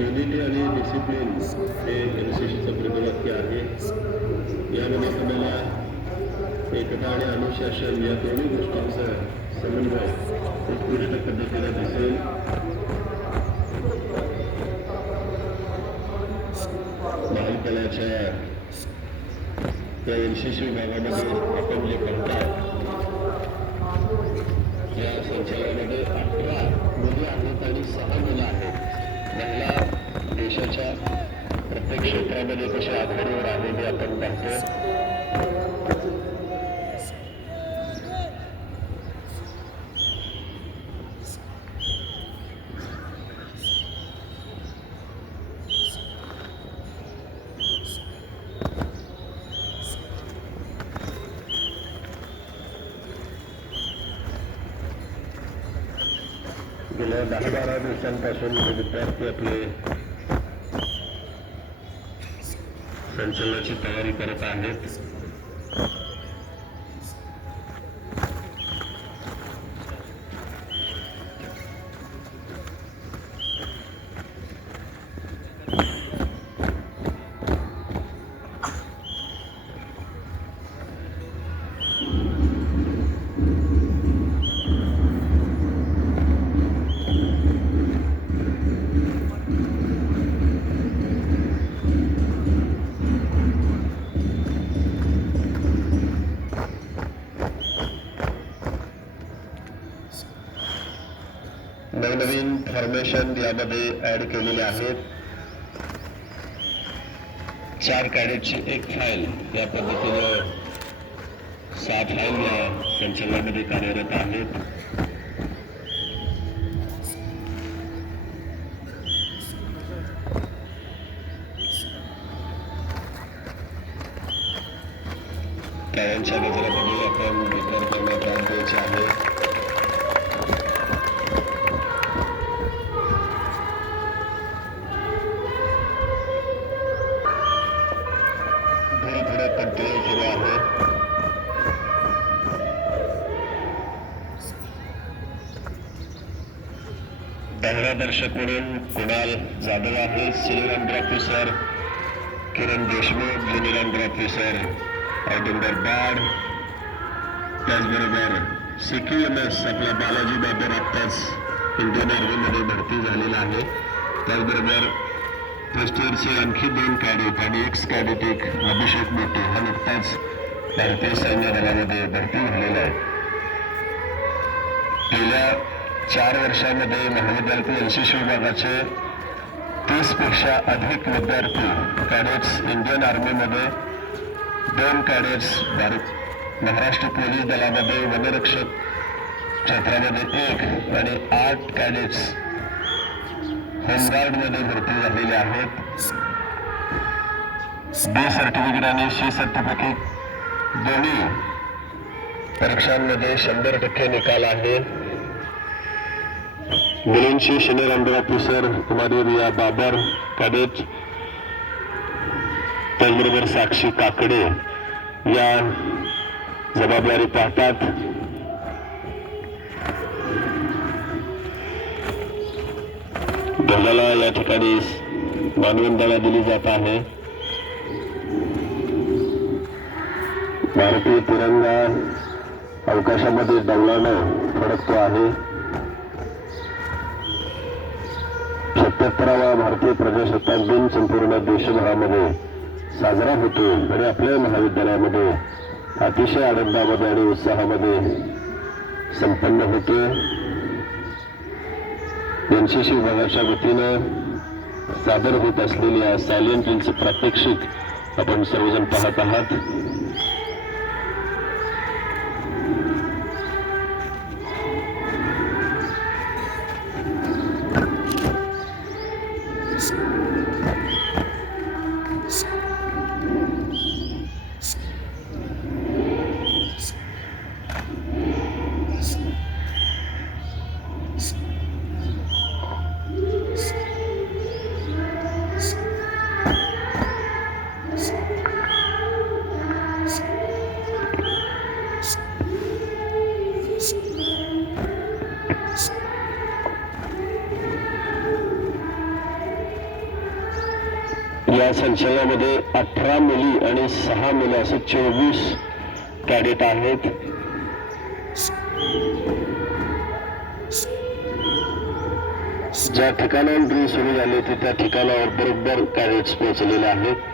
Unity आणि discipline हे एनसीसीचं ब्रीदवाक्य आहे. यामध्ये तुम्हाला एकता आणि अनुशासन या दोन्ही गोष्टींचा समन्वय उत्कृष्ट पद्धतीने दिसेल. बालपणाच्या त्या एनसीसी विभागामध्ये आपण जे पाहता या संचालनामध्ये 18 मुली आहेत आणि 6 मुलं आहेत. महिला देशाच्या प्रत्येक क्षेत्रामध्ये कशी आघाडीवर आलेली आपण पाहतो. गेल्या 10-12 दिवसांपासून विद्यार्थी आपले संचलनाची तयारी करत आहेत. नवनवीन फॉर्मेशन यामध्ये ऍड केलेले आहेत. 4 कॅडेटची एक फाईल या पद्धतीने 6 फाईल या संचलनामध्ये कार्यरत आहेत. त्यांच्या नजरेमध्ये आपण विद्यार्थ्यांना काम द्यायचे आहे. थोडे कंटिन्यू सुरू आहे. दर्शक म्हणून कुणाल जाधव आहे. Senior under officer Kiran Deshmukh, junior under officer औदुंबर बाड. त्याचबरोबर CQMS आपला बालाजी बाबर आत्ताच इंडियन आर्मीमध्ये भरती झालेला आहे. त्याचबरोबर फर्स्ट इयरचे आणखी 2 कॅडेट आणि एक्स कॅडेट एक अभिषेक मोटे हा नुकताच भारतीय सैन्य दलामध्ये भरती झालेला आहे. गेल्या 4 वर्षांमध्ये महाविद्यालयीन NCC विभागाचे 30 पेक्षा अधिक विद्यार्थी कॅडेट्स इंडियन आर्मीमध्ये, 2 कॅडेट्स महाराष्ट्र पोलीस दलामध्ये, वनरक्षक क्षेत्रामध्ये 1 आणि 8 कॅडेट्स होमगार्डमध्ये भरती झालेले आहेत. B सर्टिफिकेट आणि C सर्टिफिकेट दोन्ही परीक्षांमध्ये 100% निकाल आहे. मुलींची सिनियर अंडर ऑफिसर कुमारी रिया बाबर कॅडेट, त्याचबरोबर साक्षी काकडे या जबाबदारी पाहतात. दलाला या ठिकाणी मानवंदना दिली जात आहे. भारतीय तिरंगा अवकाशामध्ये डौलानं फडकतो आहे. 77वा भारतीय प्रजासत्ताक दिन संपूर्ण देशभरामध्ये साजरा होतो आणि आपल्या महाविद्यालयामध्ये अतिशय आनंदामध्ये आणि उत्साहामध्ये संपन्न होतो. NCC विभागाच्या वतीनं सादर होत असलेल्या सायलेंट ड्रिलचं प्रात्यक्षिक आपण सर्वजण पाहत आहात. या संचलनामध्ये 18 मुली आणि 6 मुलं असे 24 कॅडेट आहेत. ज्या ठिकाणाहून ड्रिल सुरू झाली होती त्या ठिकाणावर बरोबर कॅडेट्स पोहोचलेले आहेत.